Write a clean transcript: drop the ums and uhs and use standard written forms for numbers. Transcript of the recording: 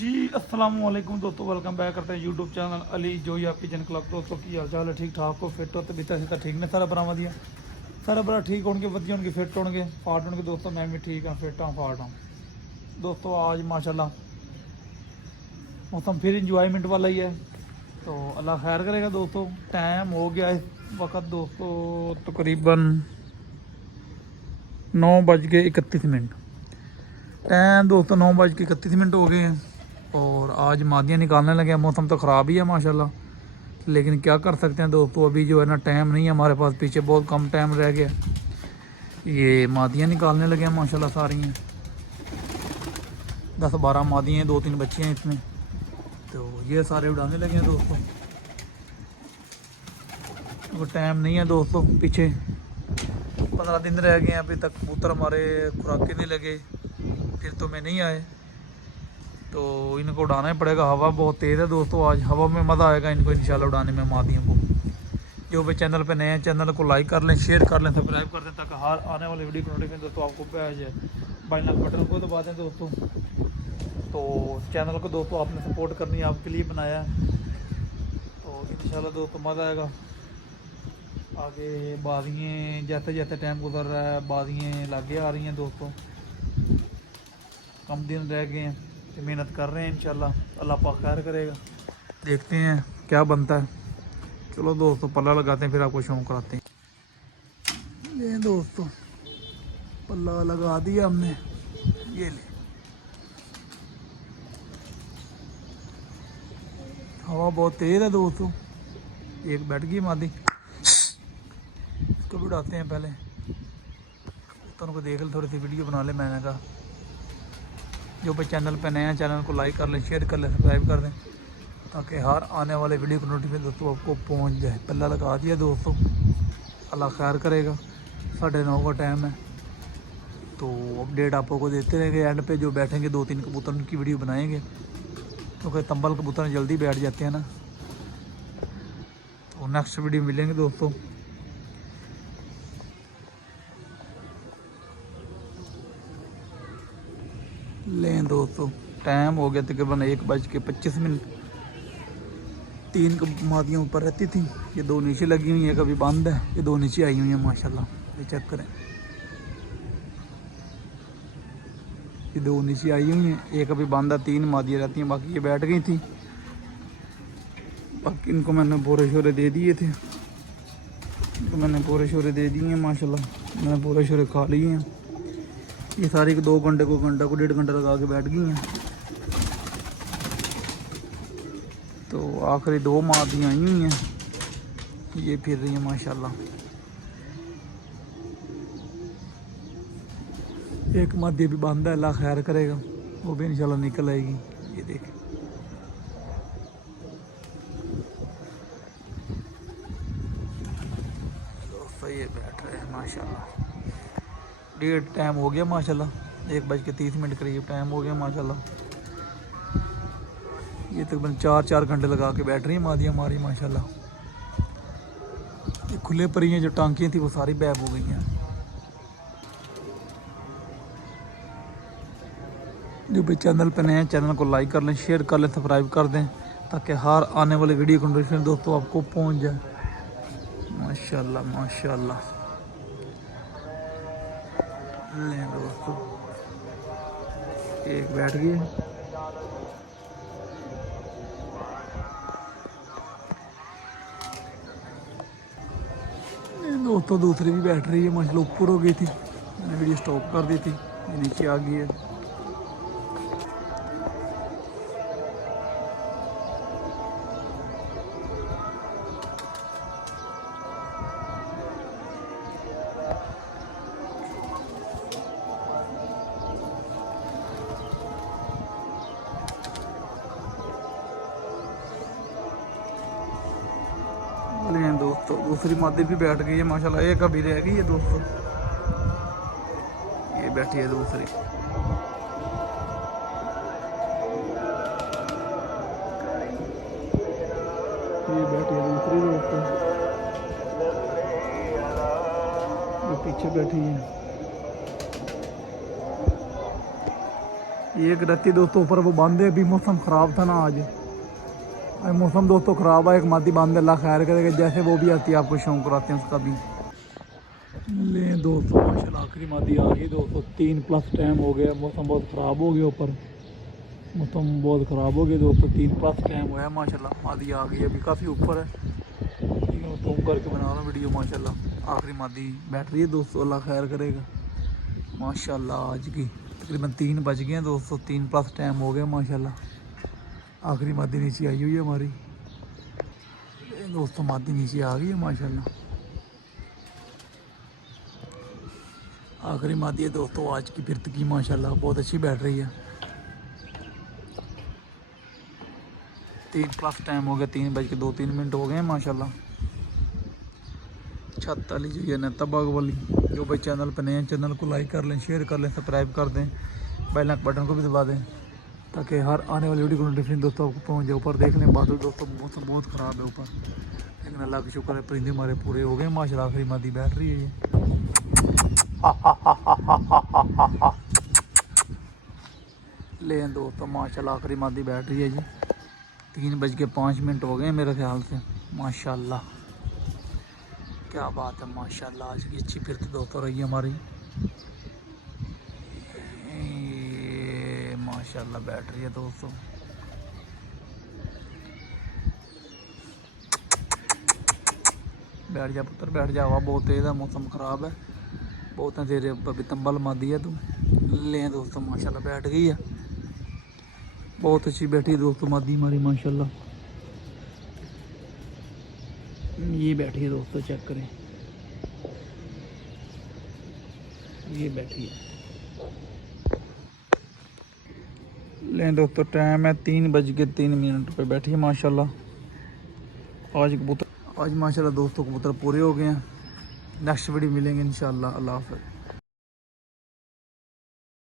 जी अस्सलाम वालेकुम दोस्तों, वेलकम बैक करते हैं YouTube channel Ali Zoya kitchen club. दोस्तों की हाल चाल है? ठीक ठाक हो? फिट हो? तबीयत तो ठीक ने? सारा बरा वधिया, सारा बरा ठीक होंगे, वधिया होंगे, फिट होंगे, फाट होंगे। दोस्तों मैं भी ठीक हाँ, फिट हाँ, फाट हाँ। दोस्तों आज माशाल्लाह मौसम फिर इंजॉयमेंट वाला ही है, तो अल्लाह खैर करेगा। दोस्तों टाइम हो गया इस वक्त दोस्तों तकरीबन 9:31। टाइम दोस्तों 9:31 हो गए हैं और आज मादियाँ निकालने लगे हैं। मौसम तो ख़राब ही है माशाल्लाह, लेकिन क्या कर सकते हैं दोस्तों, अभी जो है ना टाइम नहीं है हमारे पास, पीछे बहुत कम टाइम रह गया। ये मादियाँ निकालने लगे हैं माशाल्लाह, सारी हैं 10-12 मादियाँ हैं, 2-3 बच्चे हैं इसमें, तो ये सारे उड़ाने लगे हैं दोस्तों। वो टाइम नहीं है दोस्तों, पीछे 15 दिन रह गए हैं, अभी तक कबूतर हमारे खुराके नहीं लगे, फिर तो मैं नहीं आए, तो इनको उड़ाना ही पड़ेगा। हवा बहुत तेज़ है दोस्तों, आज हवा में मज़ा आएगा इनको इंशाल्लाह उड़ाने में मादियों को। जो भी चैनल पे नए हैं चैनल को लाइक कर लें, शेयर कर लें, सब्सक्राइब कर दें, ताकि हर आने वाली वीडियो की नोटिफिकेशन दोस्तों आपको आ जाए। बाइल बटन को दबा दें दोस्तों। तो चैनल को दोस्तों आपने सपोर्ट करनी है, आपके लिए बनाया है, तो इंशाल्लाह दोस्तों मज़ा आएगा। आगे बाजियाँ जैसे जैसे टाइम गुजर रहा है बाजियाँ लागे आ रही हैं दोस्तों, कम दिन रह गए हैं, तो मेहनत कर रहे हैं इंशाल्लाह, अल्लाह पाक खैर करेगा। देखते हैं क्या बनता है। चलो दोस्तों पल्ला लगाते हैं, फिर आपको शौक कराते हैं। ये दोस्तों पल्ला लगा दिया हमने, ये ले। हवा बहुत तेज़ है दोस्तों, एक बैठ गई मादी, इसको भी उड़ाते हैं। पहले तो उनको देख ले, थोड़ी सी वीडियो बना ले। मैंने कहा जो भी चैनल पे नए हैं चैनल को लाइक कर लें, शेयर कर लें, सब्सक्राइब कर दें, ताकि हर आने वाले वीडियो की नोटिफिकेशन दोस्तों आपको पहुंच जाए। पल्ला लगा दिया दोस्तों, अल्लाह खैर करेगा। 9:30 का टाइम है, तो अपडेट आपको देते रहेंगे। एंड पे जो बैठेंगे 2-3 कबूतर उनकी वीडियो बनाएंगे, क्योंकि तंबल कबूतर जल्दी बैठ जाते हैं ना। तो नेक्स्ट वीडियो मिलेंगे दोस्तों। लें दोस्तों टाइम हो गया तकरीबन 1:25। 3 मादियाँ ऊपर रहती थी, ये 2 नीचे लगी हुई हैं, कभी बंद है, ये 2 नीचे आई हुई हैं माशाल्लाह। ये चेक करें, ये 2 नीचे आई हुई हैं, एक अभी बंद है। 3 मादियाँ रहती हैं, बाकी ये बैठ गई थी। बाकी इनको मैंने बोरे शोरे दे दिए थे, तो मैंने बोरे शोरे दे दिए हैं माशाल्लाह, मैंने बोरे शोरे खा लिए हैं। ये सारी 2 घंटे को 1.5 घंटा लगा के बैठ गई हैं। तो आखिरी 2 मादियाँ आई हुई हैं, ये फिर रही हैं माशाल्लाह। एक मादी भी बंद है, अल्लाह खैर करेगा, वो भी इंशाल्लाह निकल आएगी। ये देख दोस्तों, ये बैठ रहे हैं माशाल्लाह। 1:30 टाइम हो गया माशाल्लाह, 1:30 करीब टाइम हो गया माशाल्लाह। ये तकरीबन 4-4 घंटे लगा के बैठ रही हैं मादियाँ हमारी माशाल्लाह। ये खुले परियाँ जो टांकियाँ थी वो सारी बैब हो गई हैं। जो भी चैनल पे नए हैं चैनल को लाइक कर लें, शेयर कर लें, सब्सक्राइब कर दें, ताकि हर आने वाले वीडियो की नोटिफिकेशन दोस्तों आपको पहुंच जाए। माशाल्लाह माशाल्लाह। लें दोस्तों, एक बैठ गई, दोस्तों दूसरी भी बैठ रही है माशाल्लाह। ऊपर हो गई थी, मैंने वीडियो स्टॉप कर दी थी, ये नीचे आ गई है। लें दोस्तों दूसरी मादी भी बैठ गई है माशाल्लाह, एक अभी रह गई है दोस्तों, ये बैठी है दूसरी। ये बैठी है दूसरी दोस्तों, ये पीछे बैठी है। एक रत्ती दोस्तों ऊपर वो बांधे, अभी मौसम ख़राब था ना आज मौसम दोस्तों ख़राब है। एक मादी बांधे, अल्लाह खैर करेगा, जैसे वो भी आती है आपको शौक कराते हैं उसका भी। ले दोस्तों माशाल्लाह आखिरी मादी आ गई दोस्तों, 3+ टाइम हो गया, मौसम बहुत ख़राब हो गया, ऊपर मौसम बहुत ख़राब हो गया दोस्तों, 3+ टाइम हुआ है माशाल्लाह। मादी आ गई, अभी काफ़ी ऊपर है, जूम करके बना रहा हूँ वीडियो माशाल्लाह। आखिरी मादी बैठ रही है दोस्तों, अल्लाह खैर करेगा माशाल्लाह। आज की तकरीबन 3 बज गए हैं दोस्तों, 3+ टाइम हो गया माशाल्लाह। आखिरी मादी नीचे आई हुई है हमारी दोस्तों, मादी नीचे आ गई है माशाल्लाह। आखिरी मादी है दोस्तों आज की फिरत की माशाल्लाह, बहुत अच्छी बैठ रही है। 3+ टाइम हो गया, 3:02 हो गए हैं माशाल्लाह। छत वाली जो है ना तबाग वाली, जो भाई चैनल पर नए हैं चैनल को लाइक कर लें, शेयर कर लें, सब्सक्राइब कर दें, बेल आइकन बटन को भी दबा दें ताकि हर आने वाली वीडियो को नोटिफिकेशन दोस्तों आपको पहुँच जाए। ऊपर देख लें बादल दोस्तों, मौसम बहुत ख़राब है ऊपर, लेकिन अल्लाह का शुक्र है परिंदे हमारे पूरे हो गए माशाल्लाह। आखिरी मादी बैठ रही है ये ले दोस्तों माशाल्लाह, आखिरी मादी बैठ रही है जी। 3:05 हो गए मेरे ख्याल से माशाल्लाह। क्या बात है माशाल्लाह, आज की अच्छी फिरत दोस्तों रही हमारी माशाल्लाह, बैठ रही है दोस्तों। बैठ जा पुत्र बैठ जा, हवा बहुत तेज़ है, मौसम ख़राब है, बहुत है तेरे अभी तंबल मादी है तू। ले दोस्तों माशाल्लाह बैठ गई है, बहुत अच्छी बैठी दोस्तों मादी हमारी माशाल्लाह। ये बैठी है दोस्तों, चेक करें, ये बैठी है। लें दोस्तों टाइम है 3:03 पे बैठी है माशाल्लाह। आज कबूतर, आज माशाल्लाह दोस्तों कबूतर पूरे हो गए हैं। नेक्स्ट वीडियो मिलेंगे इंशाल्लाह। अल्लाह हाफ़िज़।